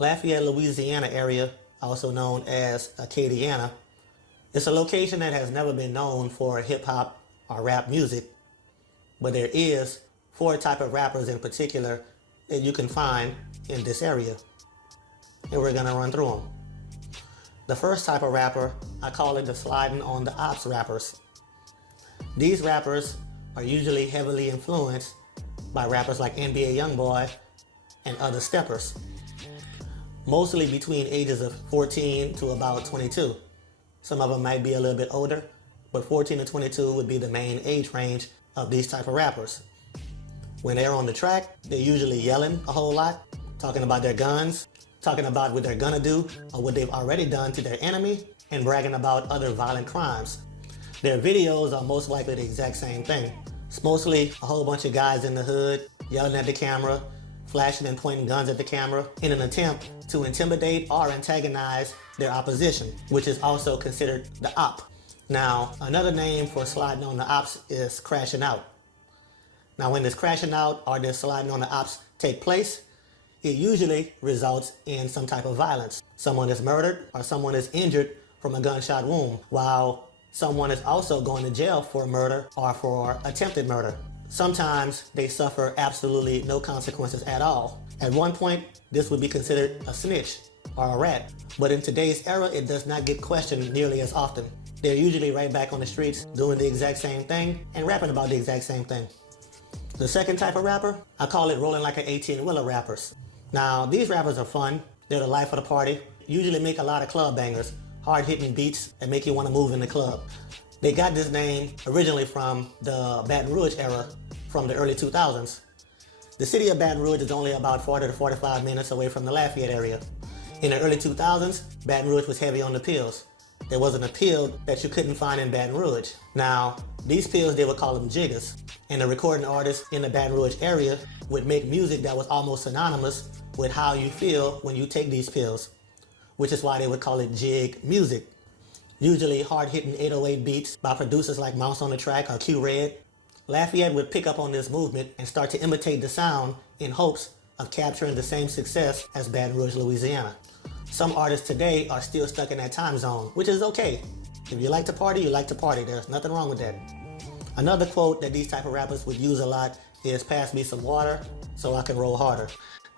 Lafayette, Louisiana area, also known as Acadiana, it's a location that has never been known for hip-hop or rap music, but there is 4 types of rappers in particular that you can find in this area, and we're gonna run through them. The first type of rapper, I call it the sliding on the ops rappers. These rappers are usually heavily influenced by rappers like NBA Youngboy and other steppers, mostly between ages of 14 to about 22. Some of them might be a little bit older, but 14 to 22 would be the main age range of these type of rappers. When they're on the track, they're usually yelling a whole lot, talking about their guns, talking about what they're gonna do or what they've already done to their enemy, and bragging about other violent crimes. Their videos are most likely the exact same thing. It's mostly a whole bunch of guys in the hood yelling at the camera, flashing and pointing guns at the camera in an attempt to intimidate or antagonize their opposition, which is also considered the op. Now, another name for sliding on the ops is crashing out. Now, when this crashing out or this sliding on the ops take place, it usually results in some type of violence. Someone is murdered or someone is injured from a gunshot wound, while someone is also going to jail for murder or for attempted murder. Sometimes they suffer absolutely no consequences at all. At one point, this would be considered a snitch or a rat, but in today's era, it does not get questioned nearly as often. They're usually right back on the streets doing the exact same thing and rapping about the exact same thing. The second type of rapper, I call it rolling like an 18-wheeler rappers. Now, these rappers are fun. They're the life of the party. Usually make a lot of club bangers, hard-hitting beats that make you want to move in the club. They got this name originally from the Baton Rouge era from the early 2000s. The city of Baton Rouge is only about 40 to 45 minutes away from the Lafayette area. In the early 2000s, Baton Rouge was heavy on the pills. There was an pill that you couldn't find in Baton Rouge. Now, these pills, they would call them jiggers. And the recording artists in the Baton Rouge area would make music that was almost synonymous with how you feel when you take these pills, which is why they would call it jig music. Usually hard-hitting 808 beats by producers like Mouse on the Track or Q-Red. Lafayette would pick up on this movement and start to imitate the sound in hopes of capturing the same success as Baton Rouge, Louisiana. Some artists today are still stuck in that time zone, which is okay. If you like to party, you like to party. There's nothing wrong with that. Another quote that these type of rappers would use a lot is "pass me some water so I can roll harder."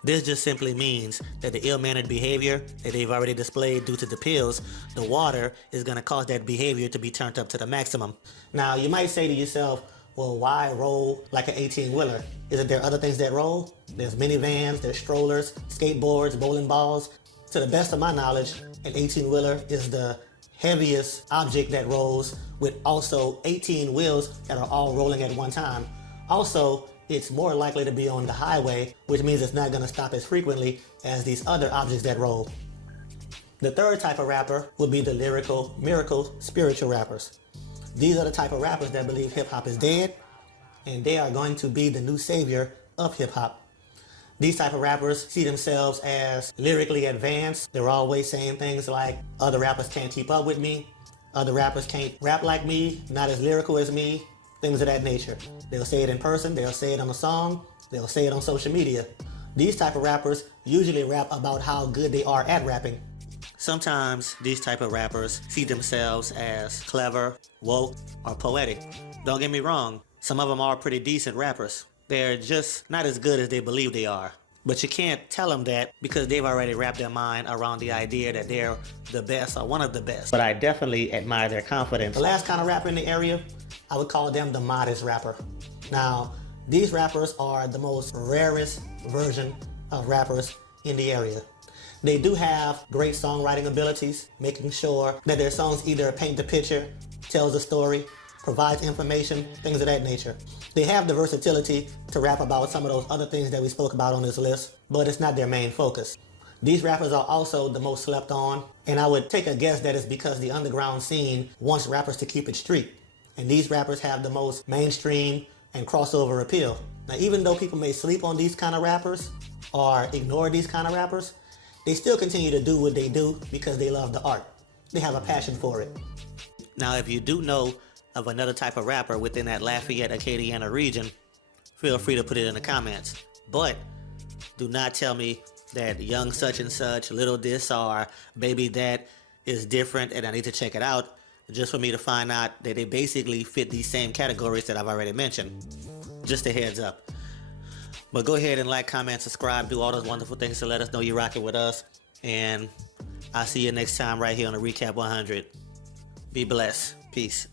This just simply means that the ill-mannered behavior that they've already displayed due to the pills, the water is going to cause that behavior to be turned up to the maximum. Now, you might say to yourself, well, why roll like an 18-wheeler? Isn't there other things that roll? There's minivans, there's strollers, skateboards, bowling balls. To the best of my knowledge, an 18-wheeler is the heaviest object that rolls, with also 18 wheels that are all rolling at one time. Also, it's more likely to be on the highway, which means it's not going to stop as frequently as these other objects that roll. The third type of rapper would be the Lyrical Miracle Spiritual rappers. These are the type of rappers that believe hip-hop is dead, and they are going to be the new savior of hip-hop. These type of rappers see themselves as lyrically advanced. They're always saying things like, other rappers can't keep up with me, other rappers can't rap like me, not as lyrical as me, things of that nature. They'll say it in person, they'll say it on a song, they'll say it on social media. These type of rappers usually rap about how good they are at rapping. Sometimes these type of rappers see themselves as clever, woke, or poetic. Don't get me wrong, some of them are pretty decent rappers. They're just not as good as they believe they are. But you can't tell them that because they've already wrapped their mind around the idea that they're the best or one of the best. But I definitely admire their confidence. The last kind of rapper in the area, I would call them the modest rapper. Now, these rappers are the most rarest version of rappers in the area. They do have great songwriting abilities, making sure that their songs either paint the picture, tells a story, provides information, things of that nature. They have the versatility to rap about some of those other things that we spoke about on this list, but it's not their main focus. These rappers are also the most slept on, and I would take a guess that it's because the underground scene wants rappers to keep it street. And these rappers have the most mainstream and crossover appeal. Now, even though people may sleep on these kind of rappers or ignore these kind of rappers, they still continue to do what they do because they love the art. They have a passion for it. Now, if you do know of another type of rapper within that Lafayette, Acadiana region, feel free to put it in the comments. But do not tell me that young such and such, little this, or baby that is different and I need to check it out, just for me to find out that they basically fit these same categories that I've already mentioned. Just a heads up. But go ahead and like, comment, subscribe, do all those wonderful things to let us know you're rocking with us. And I'll see you next time right here on the Recap 100. Be blessed. Peace.